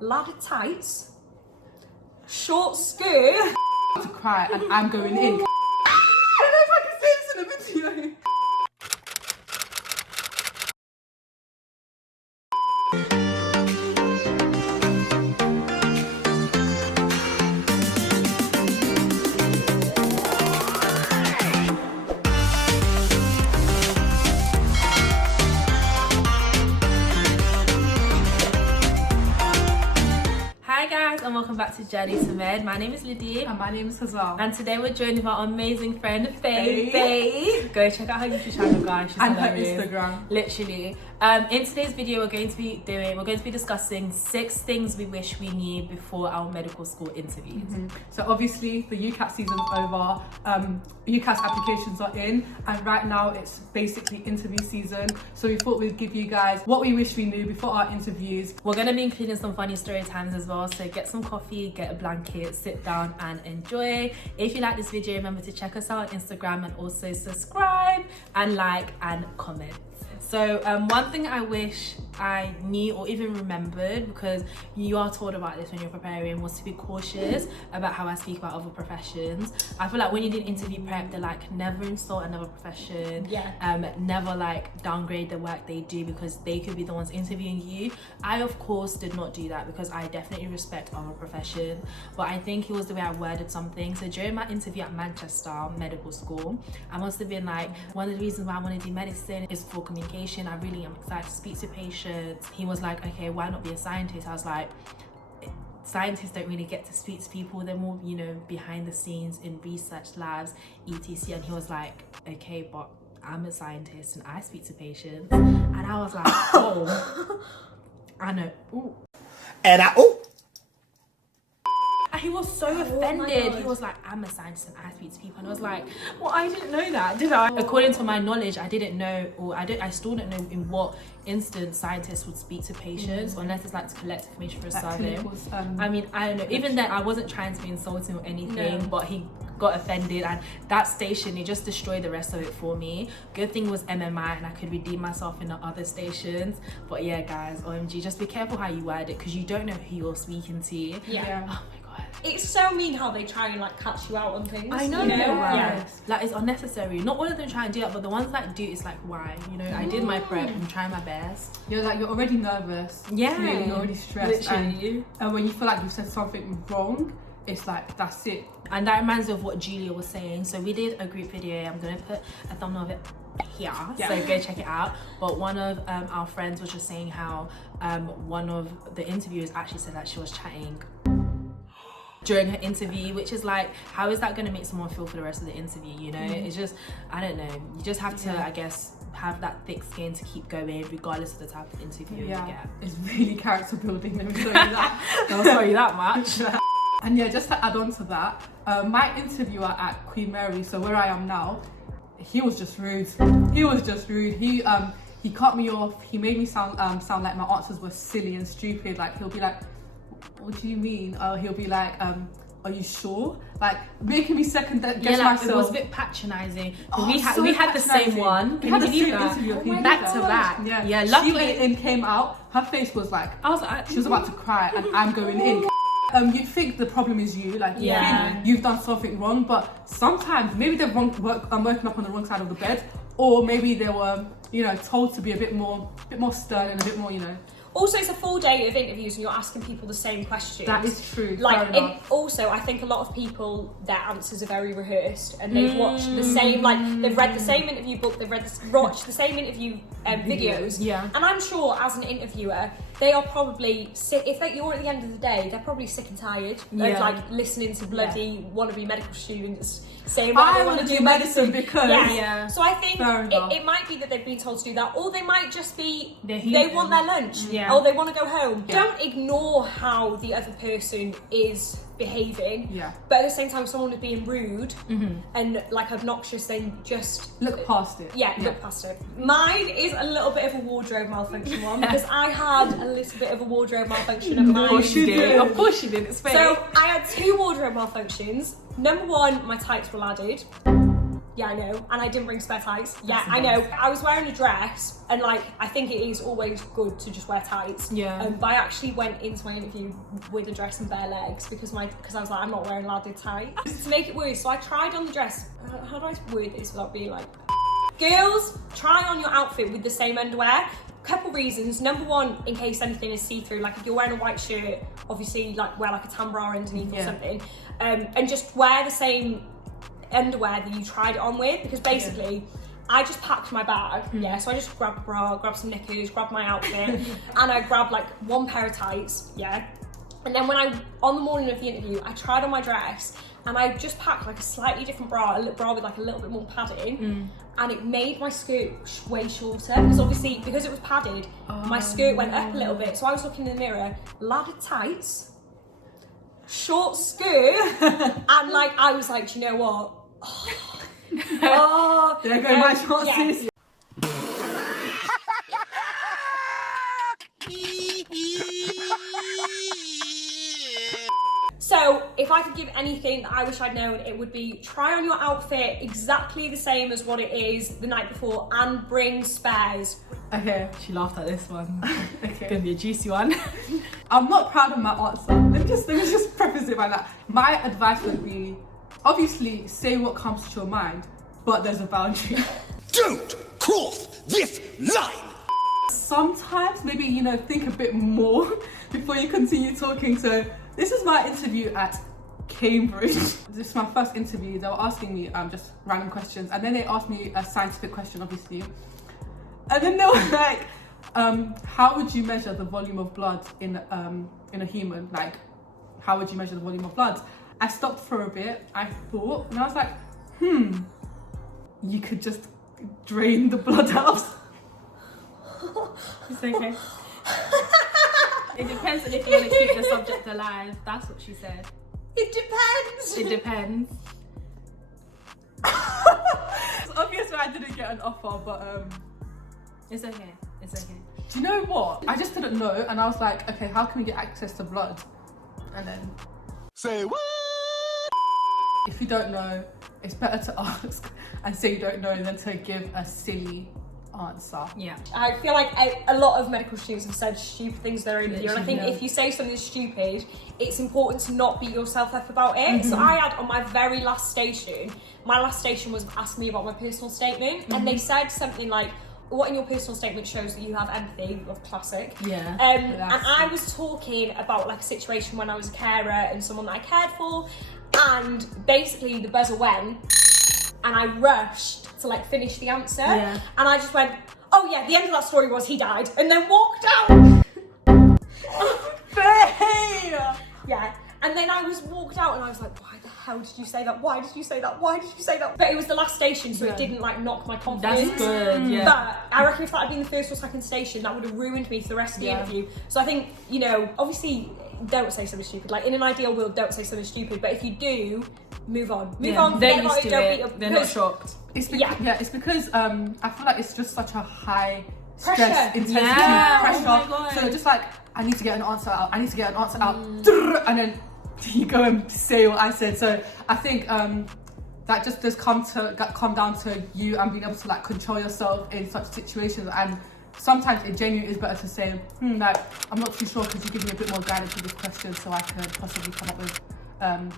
ladder tights, short skirt. To cry and I'm going in. I don't know if I can say this in a video. And welcome back to Journey2Med. My name is Lydia. And my name is Hazal. And today we're joined with our amazing friend FAYE. Go check out her YouTube channel, guys. She's and hilarious. her Instagram. Literally. In today's video we're going to be discussing 6 things we wish we knew before our medical school interviews. So obviously the UCAT season's over, UCAT applications are in, and right now it's basically interview season. So we thought we'd give you guys what we wish we knew before our interviews. We're going to be including some funny story times as well, so get some coffee, get a blanket, sit down and enjoy. If you like this video, remember to check us out on Instagram and also subscribe and like and comment. So one thing I wish I knew or even remembered, because you are told about this when you're preparing, was to be cautious about how I speak about other professions. I feel like when you do interview prep, they're like, never insult another profession, never like downgrade the work they do because they could be the ones interviewing you. I of course did not do that because I definitely respect other profession, but I think it was the way I worded something. So during my interview at Manchester Medical School, I must have been like, one of the reasons why I want to do medicine is for communication. I really am excited to speak to patients. He was like, okay, why not be a scientist? I was like, scientists don't really get to speak to people. They're more, you know, behind the scenes in research labs, etc. And he was like, okay, but I'm a scientist and I speak to patients. And I was like, oh, I know. Ooh. And He was so offended. He was like, I'm a scientist and I speak to people. And I was like, well, I didn't know that, did I? According to my knowledge, I didn't know, or I still don't know in what instance scientists would speak to patients, unless it's like to collect information for a survey. I mean, I don't know. Even then, I wasn't trying to be insulting or anything, but he got offended, and that station, it just destroyed the rest of it for me. Good thing was MMI, and I could redeem myself in the other stations. But yeah, guys, OMG, just be careful how you word it, because you don't know who you're speaking to. Yeah. Oh my god. It's so mean how they try and like catch you out on things. I know, you know? yeah. Like, it's unnecessary. Not all of them try and do that, but the ones that do, it's like, why? You know, I did my prep, I'm trying my best. You're like, you're already nervous. Yeah. You're already stressed. Literally. And when you feel like you've said something wrong, it's like, that's it. And that reminds me of what Julia was saying. So we did a group video. I'm gonna put a thumbnail of it here, so go check it out. But one of our friends was just saying how one of the interviewers actually said that she was chatting during her interview, which is like, how is that going to make someone feel for the rest of the interview, you know? It's just, I don't know, you just have to, I guess, have that thick skin to keep going regardless of the type of interview you get. It's really character building, let me tell you that. I'll tell you that much. And yeah, just to add on to that, my interviewer at Queen Mary, so where I am now, he was just rude. He cut me off. He made me sound like my answers were silly and stupid. Like, he'll be like, what do you mean? He'll be like, are you sure? Like, making me second guess myself. It was a bit patronizing. Oh, we had the same one. We had the same interview. Back to back. Yeah. Luckily, she went in, came out. Her face was like, I was like, she was about to cry, and I'm going in. You'd think the problem is you, like you think you've done something wrong, but sometimes maybe they're woken up on the wrong side of the bed, or maybe they were, you know, told to be a bit more stern and a bit more, you know. Also, it's a full day of interviews and you're asking people the same questions. That is true. Like, also, I think a lot of people, their answers are very rehearsed and they've watched the same, like, they've read the same interview book, they've watched the same interview videos. Yeah. And I'm sure, as an interviewer, they are probably sick. If you're at the end of the day, they're probably sick and tired of like listening to bloody wannabe medical students saying why they want to do medicine because So I think it might be that they've been told to do that, or they might just be they want their lunch, or they want to go home. Don't ignore how the other person is behaving, but at the same time, if someone is being rude and like obnoxious, then just look past it. Look past it. Mine is a little bit of a wardrobe malfunction one, because I had a little bit of a wardrobe malfunction of mine. Of course you did. Of course you did. It's fake. So I had 2 wardrobe malfunctions. Number 1, my tights were laddered. Yeah, I know. And I didn't bring spare tights. Yeah, I know. I was wearing a dress, and like, I think it is always good to just wear tights. Yeah. But I actually went into my interview with a dress and bare legs because I was like, I'm not wearing laddered tights. To make it worse, so I tried on the dress. How do I word this without being like... Girls, try on your outfit with the same underwear. Couple reasons. Number one, in case anything is see-through, like if you're wearing a white shirt, obviously like wear like a tan bra underneath or something, and just wear the same underwear that you tried it on with, because basically I just packed my bag, so I just grabbed a bra, grabbed some knickers, grabbed my outfit, and I grabbed like one pair of tights, and then on the morning of the interview, I tried on my dress, and I just packed like a slightly different bra, a bra with like a little bit more padding, and it made my skirt way shorter, because obviously, because it was padded, my skirt went up a little bit, so I was looking in the mirror, laddered tights, short skirt, and like, I was like, do you know what? Oh, there go my chances. So, if I could give anything that I wish I'd known, it would be try on your outfit exactly the same as what it is the night before, and bring spares. Okay. She laughed at this one. Okay. Gonna be a juicy one. I'm not proud of my answer. Let me just preface it by that. My advice would be, obviously, say what comes to your mind, but there's a boundary. Don't cross this line! Sometimes, maybe, you know, think a bit more before you continue talking. So, this is my interview at Cambridge. This is my first interview. They were asking me just random questions, and then they asked me a scientific question, obviously. And then they were like, how would you measure the volume of blood in a human? Like, how would you measure the volume of blood? I stopped for a bit, I thought, and I was like, you could just drain the blood out. It's okay. It depends on if you want to keep the subject alive. That's what she said. It depends. It depends. It's obvious why I didn't get an offer, but It's okay. It's okay. do you know what? I just didn't know, and I was like, okay, how can we get access to blood? And then, Say what? if you don't know, it's better to ask and say you don't know than to give a silly answer. Yeah. I feel like a lot of medical students have said stupid things in their interview, and I think Literally, if you say something stupid, it's important to not beat yourself up about it. So I had on my very last station, was asked me about my personal statement, and they said something like, what in your personal statement shows that you have empathy, of classic. Yeah. And I was talking about like a situation when I was a carer and someone that I cared for, and basically the buzzer went, and I rushed to like finish the answer, and I just went, oh yeah, the end of that story was he died, and then walked out. Yeah, and then I walked out, and I was like, why the hell did you say that? Why did you say that? Why did you say that? But it was the last station, so it didn't like knock my confidence. That's good. Yeah. But I reckon if that had been the first or second station, that would have ruined me for the rest of the interview. So I think, you know, obviously, don't say something stupid. Like, in an ideal world, don't say something stupid. But if you do, move on. Move on. They're used to it. They're not shocked. It's it's because I feel like it's just such a high stress, Pressure. intensity, pressure. Oh my God. So just like, I need to get an answer out. And then you go and say what I said. So I think that just does come down to you and being able to like control yourself in such situations. And sometimes it genuinely is better to say, like, I'm not too sure, because you give me a bit more guidance with this question, so I can possibly come up with an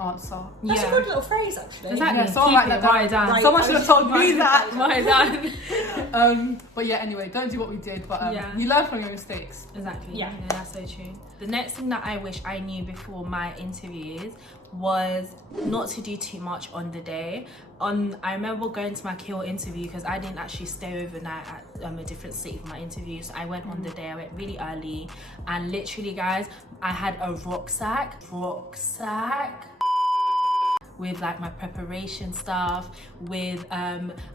answer. That's a good little phrase, actually. Exactly. Yeah, someone Keep like it that right down. Right. Someone should have told me that. Right down. But yeah, anyway, don't do what we did, but Yeah. you learn from your mistakes. Exactly. Yeah. Yeah, that's so true. The next thing that I wish I knew before my interviews was not to do too much on the day. I remember going to my Kiel interview, because I didn't actually stay overnight at a different city for my interview. So I went on the day. I went really early, and literally, guys, I had a rucksack with like my preparation stuff, with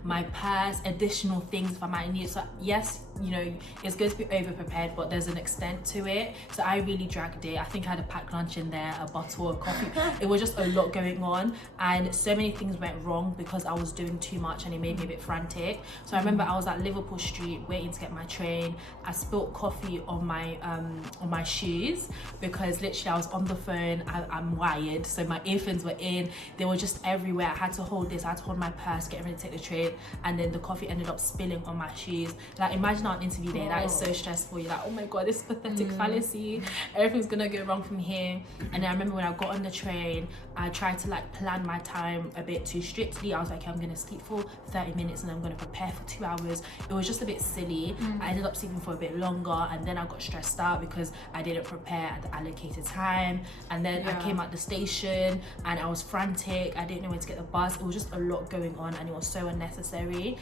my purse, additional things if I might need. So yes, you know, it's good to be over prepared, but there's an extent to it. So I really dragged it. I think I had a packed lunch in there, a bottle of coffee. It was just a lot going on, and so many things went wrong because I was doing too much, and it made me a bit frantic. So I remember I was at Liverpool Street waiting to get my train. I spilled coffee on my shoes because literally I was on the phone. I'm wired, so my earphones were in. They were just everywhere. I had to hold this, I had to hold my purse, get ready to take the train, and then the coffee ended up spilling on my shoes. Like, imagine on an interview day, that is so stressful. You're like, oh my god, this pathetic fallacy, everything's gonna go wrong from here. And then I remember when I got on the train, I tried to like plan my time a bit too strictly. I was like, okay, I'm gonna sleep for 30 minutes and I'm gonna prepare for 2 hours. It was just a bit silly. I ended up sleeping for a bit longer, and then I got stressed out because I didn't prepare at the allocated time. And then I came at the station and I was frantic. I didn't know where to get the bus. It was just a lot going on, and it was so unnecessary.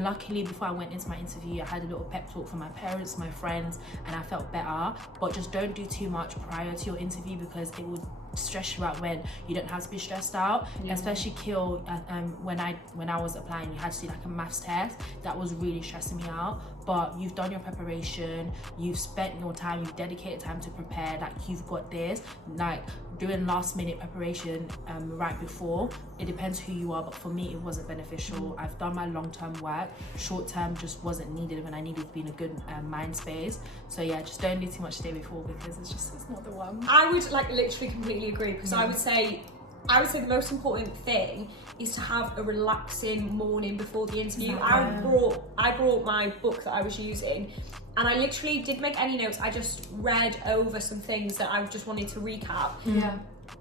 Luckily, before I went into my interview, I had a little pep talk from my parents, my friends, and I felt better. But just don't do too much prior to your interview because it would stress you out when you don't have to be stressed out. Especially when I was applying, you had to do like a maths test. That was really stressing me out. But you've done your preparation, you've spent your time, you've dedicated time to prepare. Like, you've got this. Like, doing last minute preparation right before, it depends who you are, but for me it wasn't beneficial. I've done my long-term work. Short-term just wasn't needed when I needed to be in a good mind space. So yeah, just don't do too much the day before because it's not the one. I would like literally completely agree, because I would say the most important thing is to have a relaxing morning before the interview. Exactly. I brought my book that I was using, and I literally didn't make any notes. I just read over some things that I just wanted to recap.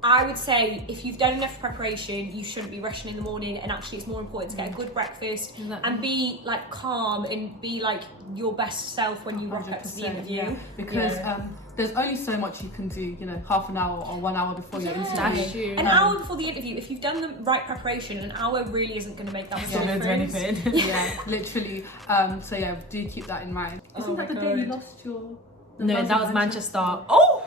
I would say if you've done enough preparation, you shouldn't be rushing in the morning, and actually it's more important to get a good breakfast and be like calm and be like your best self when you rock up to the interview. Because there's only so much you can do, you know, half an hour or 1 hour before your interview. That's true. An hour before the interview, if you've done the right preparation, an hour really isn't going to make that much difference. Yeah, literally. So yeah, do keep that in mind. Isn't that the day you lost your... No, that was Manchester. Oh!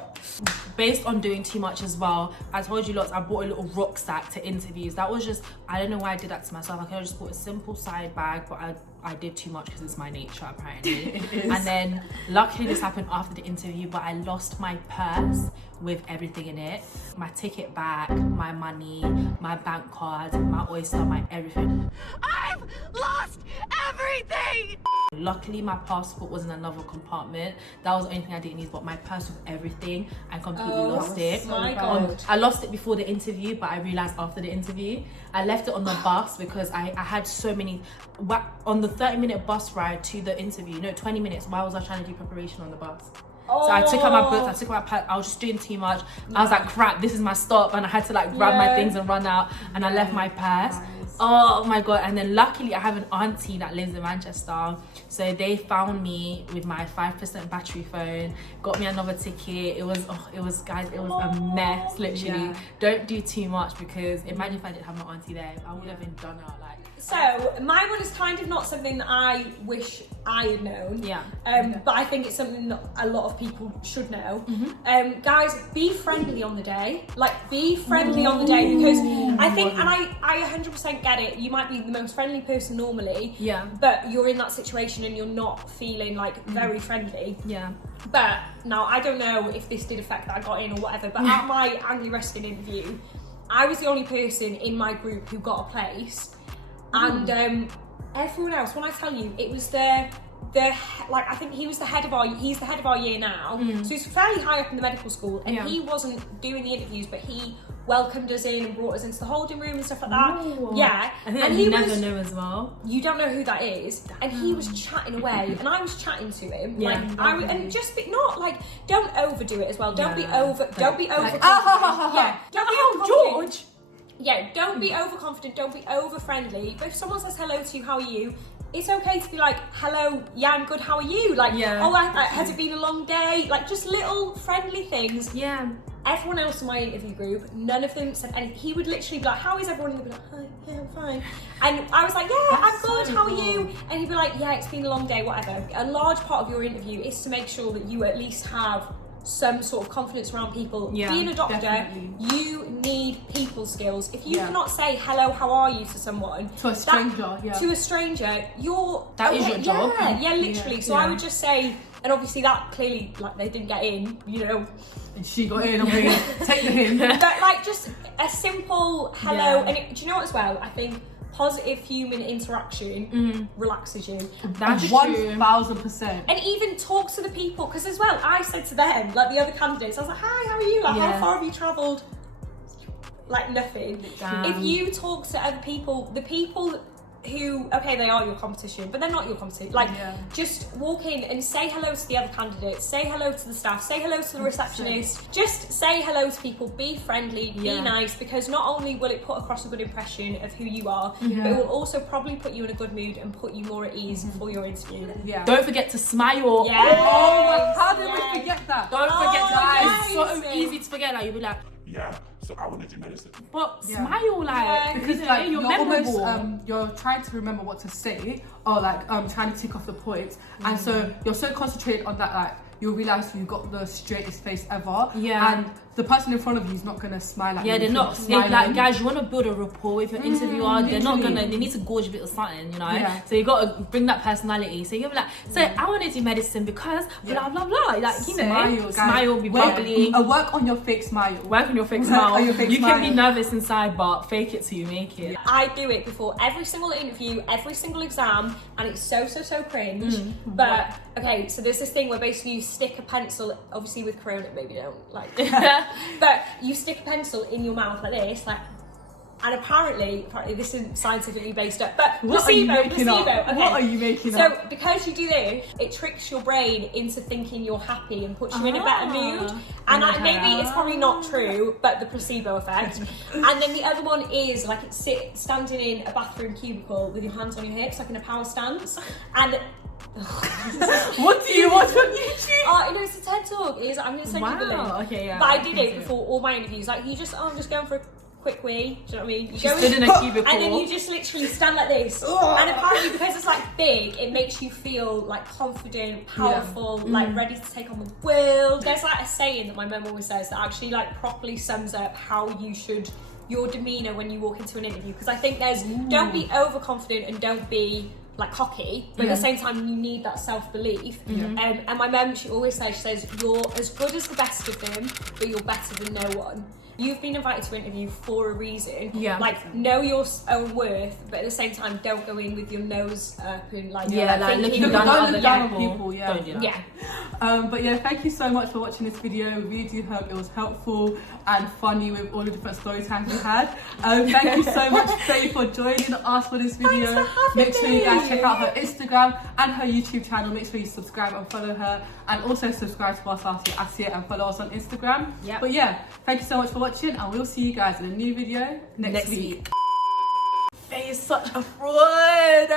Based on doing too much as well, I told you lots, I bought a little rucksack to interviews. That was just, I don't know why I did that to myself. I could have just bought a simple side bag, but I did too much because it's my nature apparently. It is. And then luckily this happened after the interview, but I lost my purse with everything in it. My ticket bag, my money, my bank card, my Oyster, my everything. I've lost everything! Luckily my passport was in another compartment. That was the only thing I didn't need, but my purse with everything, I completely lost it. My God. I lost it before the interview, but I realised after the interview. I left it on the bus because I had so many, on the 30-minute bus ride to the interview, no, 20 minutes, why was I trying to do preparation on the bus? So I took out my books, I took out my pad, I was just doing too much. I was like, crap, this is my stop, and I had to like grab my things and run out, and I left my purse. Oh my God. And then luckily I have an auntie that lives in Manchester, so they found me with my 5% battery phone, got me another ticket. It was guys, it was a mess, literally. Don't do too much, because imagine if I didn't have my auntie there, I would have been done out. Like, so my one is kind of not something that I wish I had known, but I think it's something that a lot of people should know. Guys, be friendly on the day. Like, be friendly on the day, because I think, and I 100% get it, you might be the most friendly person normally, but you're in that situation and you're not feeling like very friendly. But now I don't know if this did affect that I got in or whatever, but at my Anglia Ruskin interview, I was the only person in my group who got a place. And everyone else, when I tell you, it was like, I think he's the head of our year now, so he's fairly high up in the medical school, and he wasn't doing the interviews, but he welcomed us in and brought us into the holding room and stuff like that. I think you never know as well. You don't know who that is, and he was chatting away, and I was chatting to him. And just be not like, don't overdo it as well. Don't be over. Don't be overconfident. George. Yeah, don't be overconfident, don't be over friendly. But if someone says hello to you, how are you? It's okay to be like, hello, yeah, I'm good, how are you? Like, has it been a long day? Like, just little friendly things. Everyone else in my interview group, none of them said anything. He would literally be like, how is everyone? And they'd be like, hi, yeah, I'm fine. And I was like, yeah, I'm good, how are you? And he'd be like, yeah, it's been a long day, whatever. A large part of your interview is to make sure that you at least have some sort of confidence around people. Being a doctor, you need people people skills. If you cannot say hello, how are you to someone, to a stranger, that is your job. Yeah, literally. So I would just say, and obviously that clearly, like, they didn't get in, you know. And she got in, I'm going to take the hint. But like just a simple hello, and do you know what as well? I think positive human interaction relaxes you. That's 1000%. And even talk to the people, because as well, I said to them, like the other candidates, I was like, hi, how are you? Like, how far have you travelled? Like, nothing. If you talk to other people, the people who, okay, they are your competition, but they're not your competition. Like, just walk in and say hello to the other candidates, say hello to the staff, say hello to the receptionist. Just say hello to people, be friendly, be nice, because not only will it put across a good impression of who you are, but it will also probably put you in a good mood and put you more at ease for your interview. Don't forget to smile. How did we forget that? Don't forget that. It's so easy to forget that. You'll be like, Yeah, so I want to do medicine. but smile, like, because like, you're memorable. almost you're trying to remember what to say, or like trying to tick off the points, and so you're so concentrated on that, like you'll realize you got the straightest face ever, and the person in front of you is not gonna smile at you. They're not. Like, guys, you want to build a rapport with your interviewer. They're not gonna. They need to gorge a bit of something, you know. So you got to bring that personality. So you'll be like, so I want to do medicine because blah blah blah. Like, you know, smile, be bubbly. Work on your fake smile. Work on your fake smile. You can be nervous inside, but fake it till you make it. I do it before every single interview, every single exam, and it's so cringe. But okay, so there's this thing where basically you stick a pencil, obviously with Corona, maybe don't like, but you stick a pencil in your mouth like this, like, and apparently this isn't scientifically based up, but placebo. Okay. What are you making up? So because you do this, it tricks your brain into thinking you're happy and puts you in a better mood. And maybe it's probably not true, but the placebo effect. And then the other one is like standing in a bathroom cubicle with your hands on your hips, like in a power stance, and what do you watch on YouTube? Oh, no, it's a TED Talk. I'm going to send you the link. Okay, yeah. But I did it before all my interviews. Like, you just, I'm just going for a quick wee. Do you know what I mean? You go in a cubicle. And then you just literally stand like this. And apparently, because it's like big, it makes you feel like confident, powerful, like ready to take on the world. There's like a saying that my mum always says that actually like properly sums up how you should, your demeanour when you walk into an interview. Because I think there's, don't be overconfident and don't be like cocky, but at the same time you need that self-belief. And my mum, she always says, you're as good as the best of them, but you're better than no one. You've been invited to interview for a reason. Like, know your own worth, but at the same time, don't go in with your nose up and like looking down on people. Don't do that. But yeah, thank you so much for watching this video. We really do hope it was helpful and funny with all the different story times we had. Thank you so much, Faye, for joining us for this video. Thanks for having Make sure you guys check out her Instagram and her YouTube channel. Make sure you subscribe and follow her, and also subscribe to us and follow us on Instagram. But yeah, thank you so much for watching, and we'll see you guys in a new video next week. Faye is such a fraud.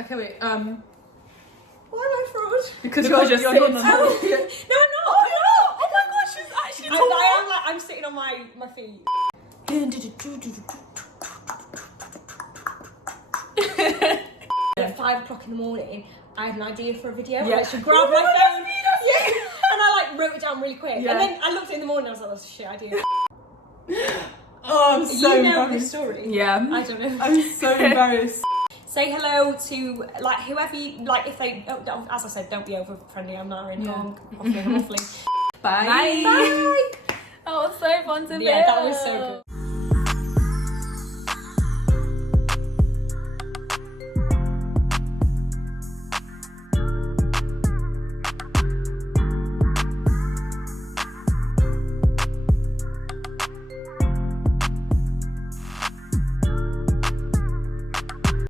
Okay, wait. Why am I fraud? Because you're you're sitting not. on No, I'm not. Oh my gosh, she's actually I am like, I'm sitting on my feet. At 5 o'clock in the morning, I had an idea for a video. I should grab my phone. And I like wrote it down really quick. And then I looked at it in the morning and I was like, that's a shit idea. Oh, I'm so you know embarrassed. this story? Yeah. I don't know. I'm so embarrassed. Say hello to like whoever you like. If they, as I said, don't be over friendly. I'm not in. I'm waffling. Bye. Bye. That was so fun to Yeah, that was so good.